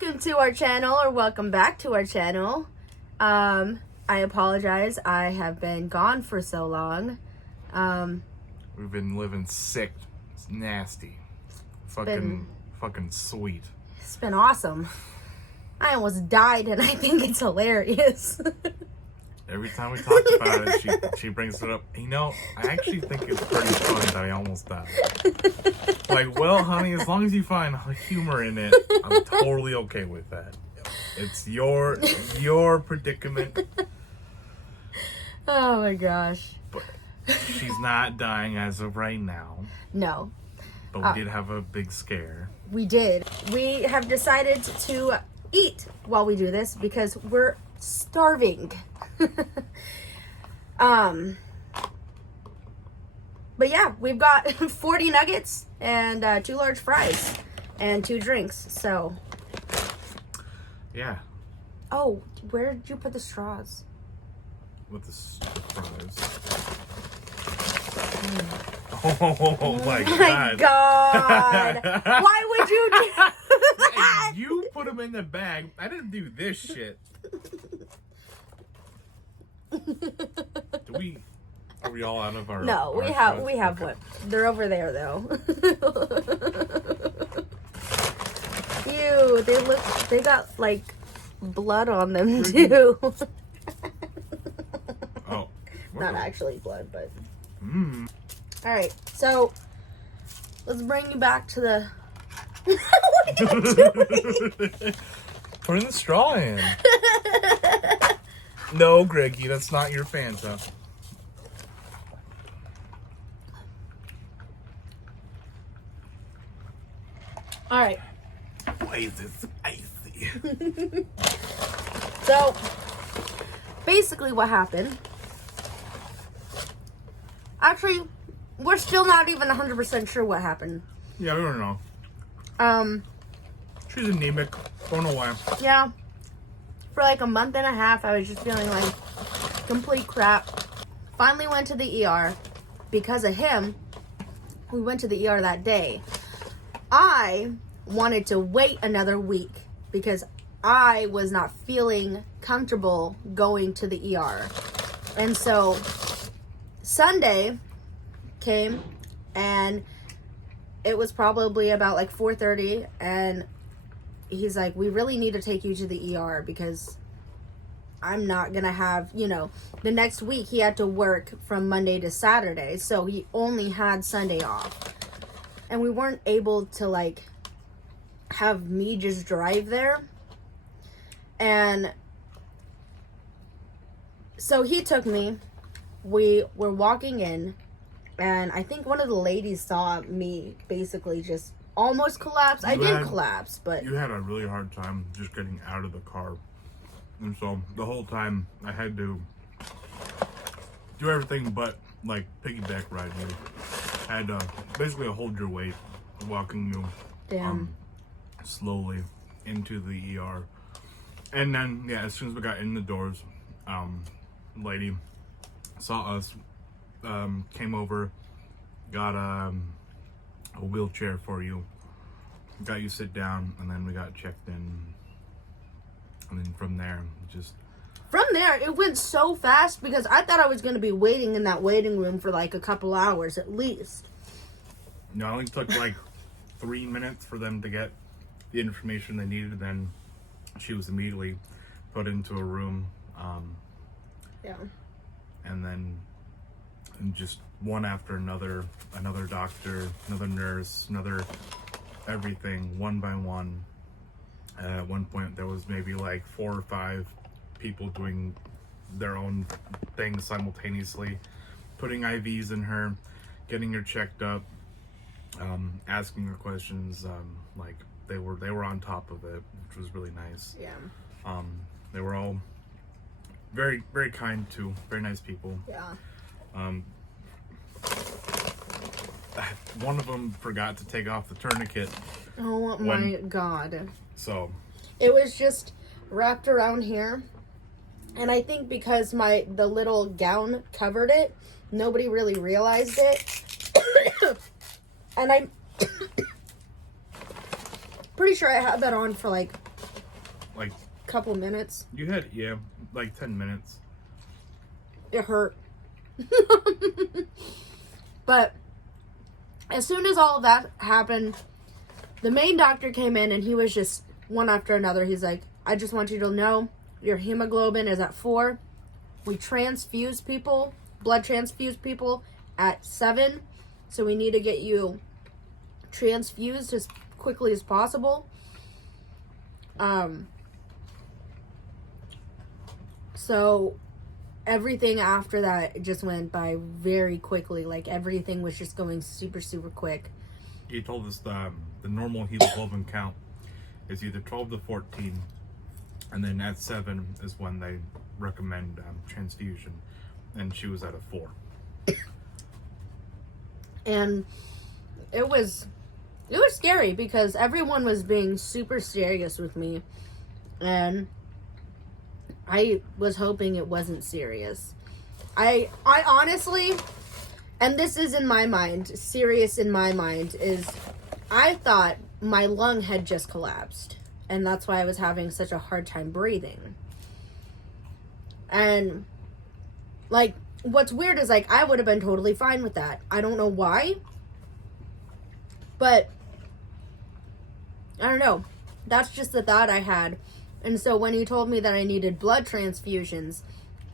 welcome to our channel, or welcome back to our channel. I apologize, I have been gone for so long. We've been living sick. It's nasty. Fucking sweet. It's been awesome. I almost died, and I think it's hilarious. Every time we talk about it, she brings it up. You know, I actually think it's pretty funny that I almost died. Like, well, honey, as long as you find humor in it, I'm totally okay with that. It's your predicament. Oh my gosh. But she's not dying as of right now. No. But we did have a big scare. We did. We have decided to eat while we do this because we're starving. But yeah, we've got 40 nuggets and 2 large fries and 2 drinks. So yeah. Oh, where did you put the straws? With the fries. Oh my god. Why would you do that? You put them in the bag. I didn't do this shit. Are we all out of our? No, we have one. They're over there though. Ew, they got like blood on them too. Oh. Not actually blood, but. Mmm. Alright, so let's bring you back to the. What are you doing? Putting the straw in. No, Greggy, that's not your Fanta. Alright. Why is it spicy? So, basically what happened. Actually, we're still not even 100% sure what happened. Yeah, we don't know. She's anemic. Don't know why. Yeah. For like a month and a half, I was just feeling like complete crap. Finally went to the ER. Because of him, we went to the ER that day. I wanted to wait another week because I was not feeling comfortable going to the ER. And so Sunday came and it was probably about like 4:30 and he's like, we really need to take you to the ER because I'm not gonna have, the next week he had to work from Monday to Saturday, so he only had Sunday off. And we weren't able to like have me just drive there. And so he took me. We were walking in, and I think one of the ladies saw me basically just almost collapse. I did collapse, but you had a really hard time just getting out of the car. And so the whole time I had to do everything but like piggyback ride you. I had to basically hold your weight, walking you slowly into the ER. And then, yeah, as soon as we got in the doors, lady saw us, came over, got a wheelchair for you, got you sit down, and then we got checked in. And then from there, it went so fast because I thought I was going to be waiting in that waiting room for like a couple hours at least. No, it only took like 3 minutes for them to get the information they needed. Then she was immediately put into a room. Yeah. And then just one after another doctor, another nurse, another everything, one by one. At one point, there was maybe like 4 or 5 people doing their own things simultaneously, putting IVs in her, getting her checked up, asking her questions. Like they were on top of it, which was really nice. Yeah. They were all very, very kind too, very nice people. Yeah. One of them forgot to take off the tourniquet. Oh my god. So it was just wrapped around here, and I think because the little gown covered it, nobody really realized it. And I Pretty sure I had that on for like like a couple minutes. you had like 10 minutes. It hurt. But as soon as all of that happened, the main doctor came in and he was just one after another. He's like, I just want you to know your hemoglobin is at 4. We transfuse people, blood transfuse people at 7. So we need to get you transfused as quickly as possible. So everything after that just went by very quickly. Like everything was just going super, super quick. He told us the normal hemoglobin count is either 12 to 14, and then at 7 is when they recommend transfusion, and she was at a 4. And it was scary because everyone was being super serious with me, and I was hoping it wasn't serious. I honestly, and this is in my mind, serious in my mind, is I thought my lung had just collapsed. And that's why I was having such a hard time breathing. And, like, what's weird is, like, I would have been totally fine with that. I don't know why. But, I don't know. That's just the thought I had. And so when he told me that I needed blood transfusions,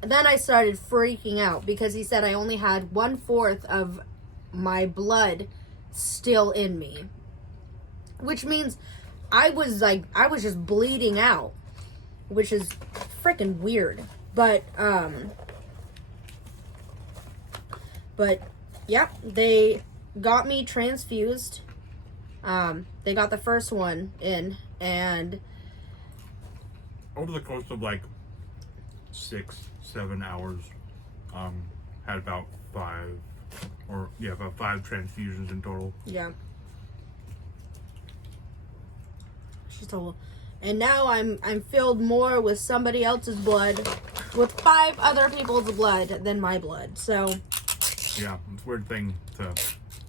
then I started freaking out because he said I only had 1/4 of my blood still in me. Which means I was just bleeding out, which is freaking weird. But yeah, they got me transfused. They got the first one in, and over the course of like 6-7 hours, had about 5 transfusions in total. Yeah. And now I'm filled more with somebody else's blood, with 5 other people's blood than my blood. So yeah, it's a weird thing to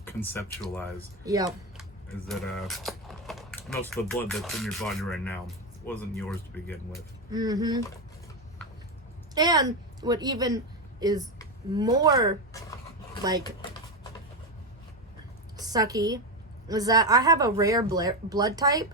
conceptualize. Yep. Is that most of the blood that's in your body right now wasn't yours to begin with. Mm-hmm. And what even is more like sucky is that I have a rare blood type.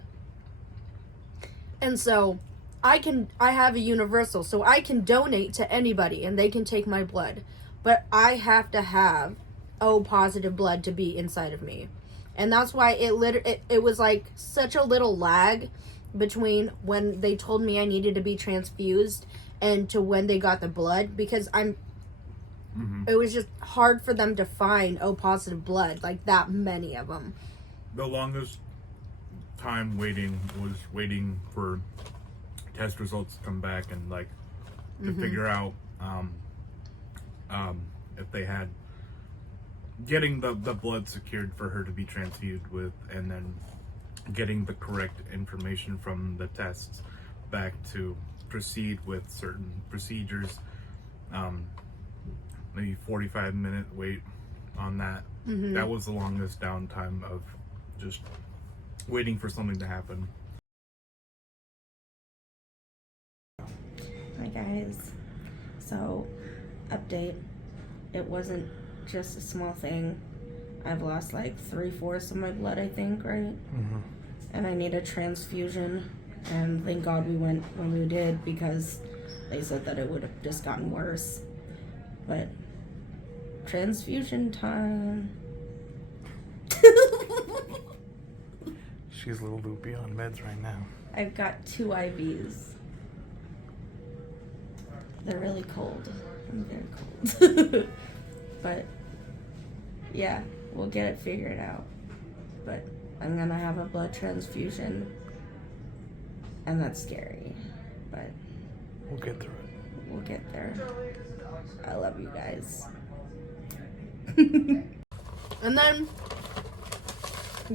And so I have a universal, so I can donate to anybody and they can take my blood. But I have to have O positive blood to be inside of me. And that's why it was like such a little lag between when they told me I needed to be transfused and to when they got the blood, because it was just hard for them to find O positive blood, like that many of them. The longest time waiting was waiting for test results to come back and like to figure out if they had getting the blood secured for her to be transfused with, and then getting the correct information from the tests back to proceed with certain procedures. Maybe 45-minute wait on that. That was the longest downtime of just waiting for something to happen. Hi guys. So, update. It wasn't just a small thing. I've lost like 3/4 of my blood, I think, right? And I need a transfusion. And thank God we went when we did, because they said that it would have just gotten worse. But transfusion time. She's a little loopy on meds right now. I've got 2 IVs. They're really cold. I'm very cold. But yeah, we'll get it figured out. But I'm gonna have a blood transfusion, and that's scary. But We'll get through it. we'll get there. I love you guys. And then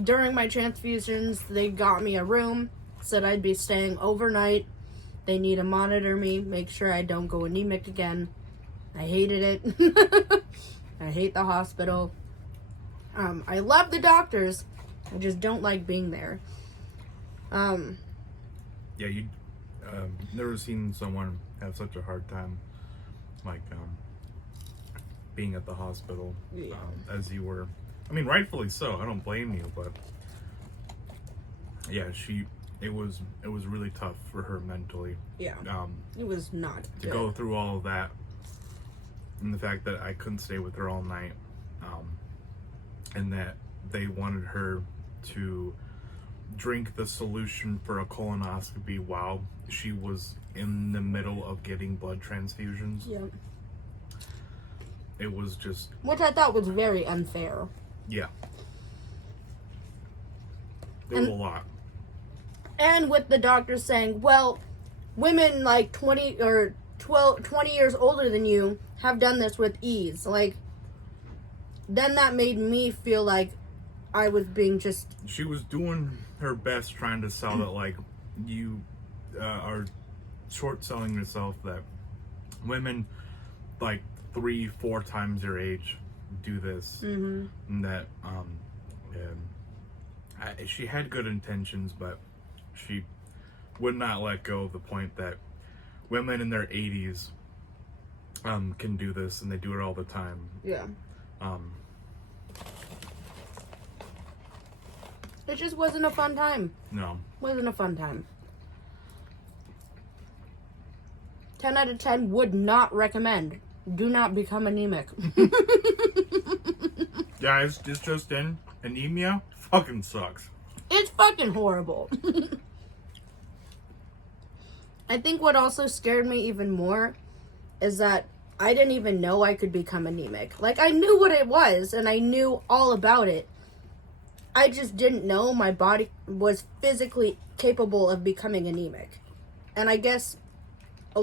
during my transfusions, they got me a room, said I'd be staying overnight. They need to monitor me, make sure I don't go anemic again. I hated it. I hate the hospital. I love the doctors. I just don't like being there. Yeah, you never seen someone have such a hard time, like, being at the hospital, Yeah. as you were. I mean, rightfully so. I don't blame you, but yeah, it was really tough for her mentally. Yeah. It was not To good. go through all of that, and the fact that I couldn't stay with her all night, and that they wanted her to drink the solution for a colonoscopy while she was in the middle of getting blood transfusions. Yeah. It was just, Which I thought was very unfair. yeah. There was a lot. And with the doctor saying, well, women like 20 or 20 years older than you have done this with ease. Like, then that made me feel like I was being just... She was doing her best trying to sell that, like, you are short selling yourself that women, like, 3-4 times your age do this. Mm-hmm. And that, she had good intentions, but she would not let go of the point that women in their 80s can do this, and they do it all the time. Yeah. It just wasn't a fun time. No. Wasn't a fun time. 10 out of 10 would not recommend. Do not become anemic. Guys, this just in, anemia fucking sucks. It's fucking horrible. I think what also scared me even more is that I didn't even know I could become anemic. Like, I knew what it was and I knew all about it. I just didn't know my body was physically capable of becoming anemic. And I guess a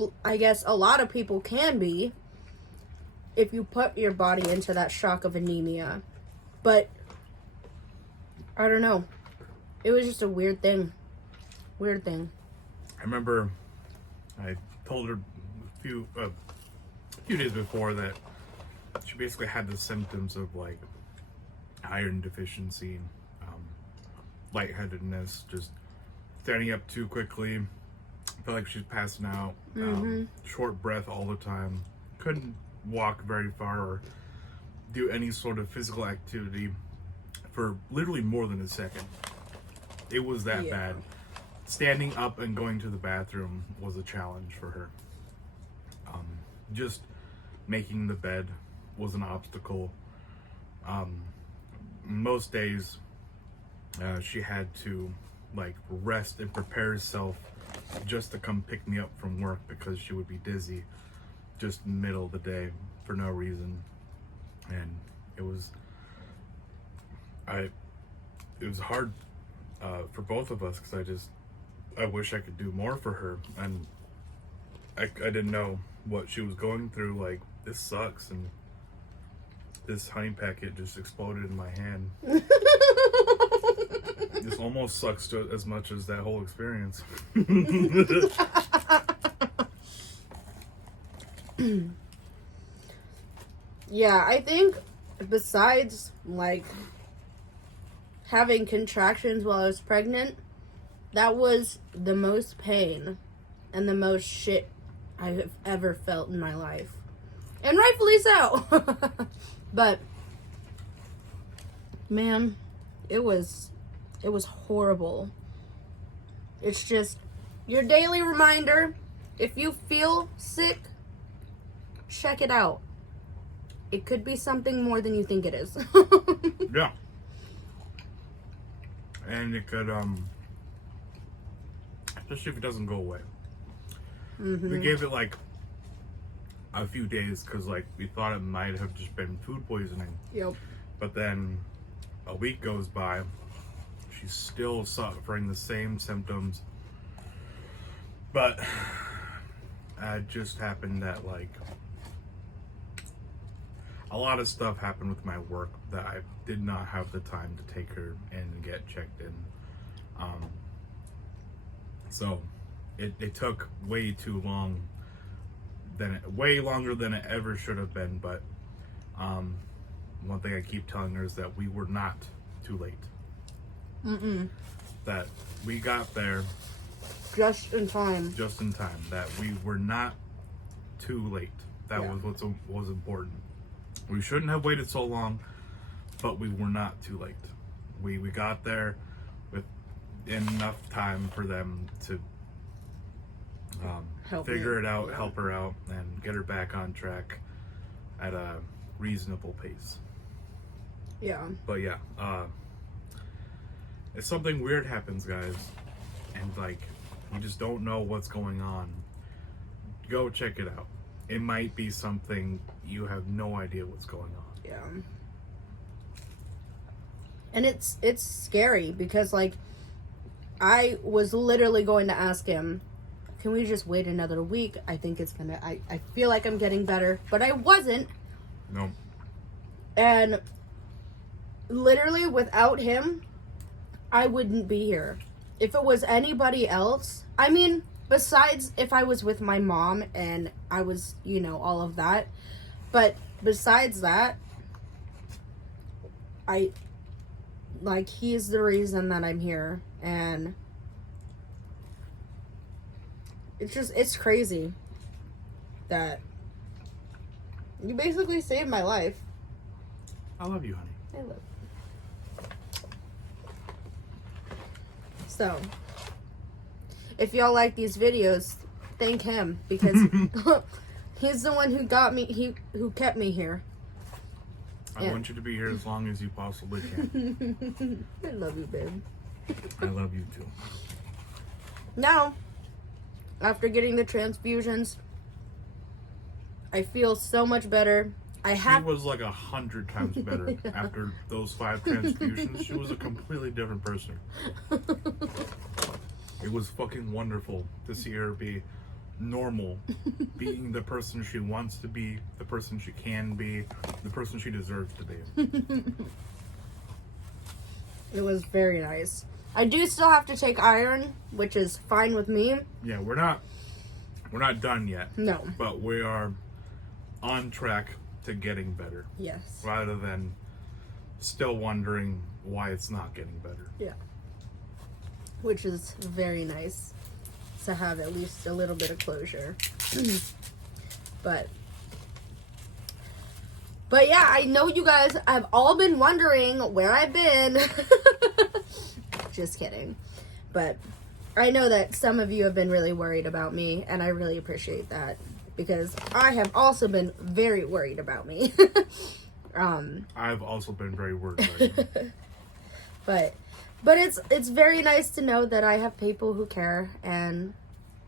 lot of people can be if you put your body into that shock of anemia. But I don't know. It was just a weird thing. Weird thing. I remember I told her a few days before that she basically had the symptoms of, like, iron deficiency, lightheadedness, just standing up too quickly, felt like she's passing out, short breath all the time, couldn't walk very far or do any sort of physical activity for literally more than a second. It was that bad. Standing up and going to the bathroom was a challenge for her. Just making the bed was an obstacle. Most days she had to, like, rest and prepare herself just to come pick me up from work because she would be dizzy just in the middle of the day for no reason. And it was hard for both of us, because I wish I could do more for her, and I didn't know what she was going through. Like, this sucks, and this honey packet just exploded in my hand. This almost sucks as much as that whole experience. Yeah, I think besides, like, having contractions while I was pregnant, that was the most pain and the most shit I have ever felt in my life. And rightfully so. But, man, it was horrible. It's just your daily reminder. If you feel sick, check it out. It could be something more than you think it is. Yeah. And it could, especially if it doesn't go away. We gave it, like, a few days because, like, we thought it might have just been food poisoning. Yep. But then a week goes by, she's still suffering the same symptoms. But it just happened that, like, a lot of stuff happened with my work that I did not have the time to take her in and get checked in. So it took way too long, way longer than it ever should have been. But one thing I keep telling her is that we were not too late. that we got there Just in time. that we were not too late. That Yeah. was what was important. We shouldn't have waited so long, but we were not too late. We got there with enough time for them to figure it out, help her out, and get her back on track at a reasonable pace. Yeah. But yeah, if something weird happens, guys, and like you just don't know what's going on, go check it out. It might be something you have no idea what's going on. Yeah. And it's scary because, like, I was literally going to ask him, can we just wait another week? I think it's gonna, I feel like I'm getting better, but I wasn't. No. And literally without him, I wouldn't be here. If it was anybody else, I mean, besides if I was with my mom and I was, you know, all of that. But besides that, he's the reason that I'm here. And it's crazy that you basically saved my life. I love you, honey. I love you. So, if y'all like these videos, thank him because he's the one who got me, who kept me here. I want you to be here as long as you possibly can. I love you, babe. I love you too. Now, after getting the transfusions, I feel so much better. She was like 100 times better after those 5 transfusions. She was a completely different person. It was fucking wonderful to see her be normal, being the person she wants to be, the person she can be, the person she deserves to be. It was very nice. I do still have to take iron, which is fine with me. Yeah, we're not done yet. No. But we are on track to getting better. Yes. Rather than still wondering why it's not getting better. Yeah. Which is very nice to have at least a little bit of closure. But yeah, I know you guys have all been wondering where I've been. Just kidding. But I know that some of you have been really worried about me, and I really appreciate that because I have also been very worried about me. I've also been very worried about you. But it's very nice to know that I have people who care, and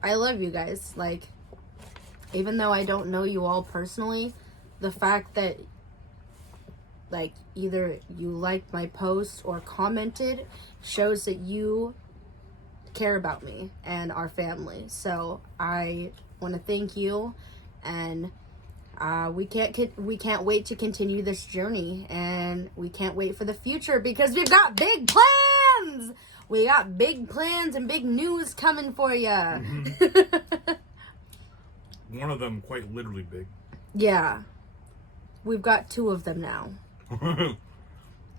I love you guys. Like, even though I don't know you all personally, the fact that, like, either you liked my post or commented shows that you care about me and our family. So I want to thank you, and we can't wait to continue this journey, and we can't wait for the future because we've got big plans. We got big plans and big news coming for you. Mm-hmm. One of them quite literally big. Yeah. We've got 2 of them now.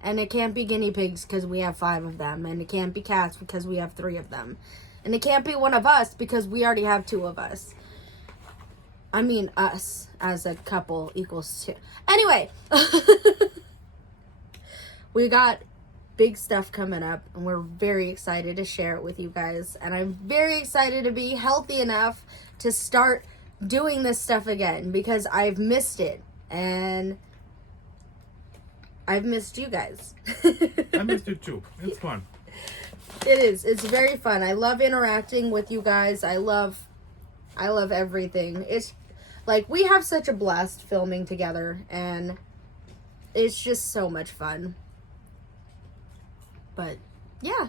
And it can't be guinea pigs because we have 5 of them. And it can't be cats because we have 3 of them. And it can't be one of us because we already have 2 of us. I mean, us as a couple equals 2. Anyway. We got big stuff coming up, and we're very excited to share it with you guys. And I'm very excited to be healthy enough to start doing this stuff again because I've missed it. And I've missed you guys. I missed it too. It's fun. It is. It's very fun. I love interacting with you guys. I love everything. It's like we have such a blast filming together, and it's just so much fun. But yeah,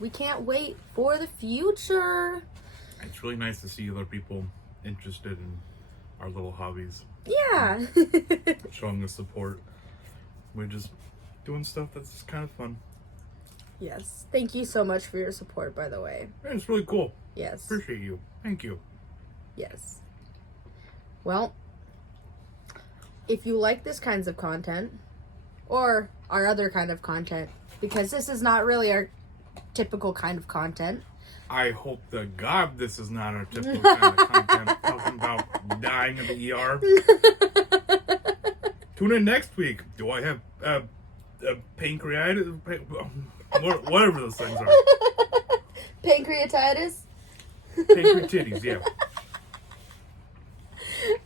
we can't wait for the future. It's really nice to see other people interested in our little hobbies. Yeah. Showing us support. We're just doing stuff that's just kind of fun. Yes. Thank you so much for your support, by the way. It's really cool. Yes. Appreciate you. Thank you. Yes. Well, if you like this kinds of content, or our other kind of content, because this is not really our typical kind of content. I hope to God this is not our typical kind of content talking about dying in the ER. Tune in next week. Do I have pancreatitis? Whatever those things are. Pancreatitis? Pancreatitis, yeah.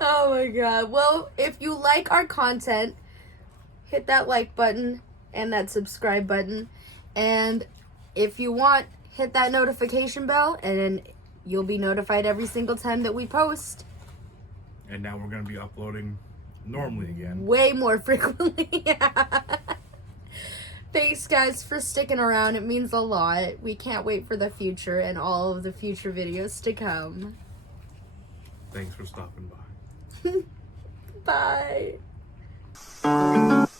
Oh my god. Well, if you like our content, hit that like button and that subscribe button. And if you want, hit that notification bell and then you'll be notified every single time that we post. And now we're going to be uploading normally again. Way more frequently. Thanks, guys, for sticking around. It means a lot. We can't wait for the future and all of the future videos to come. Thanks for stopping by. Bye.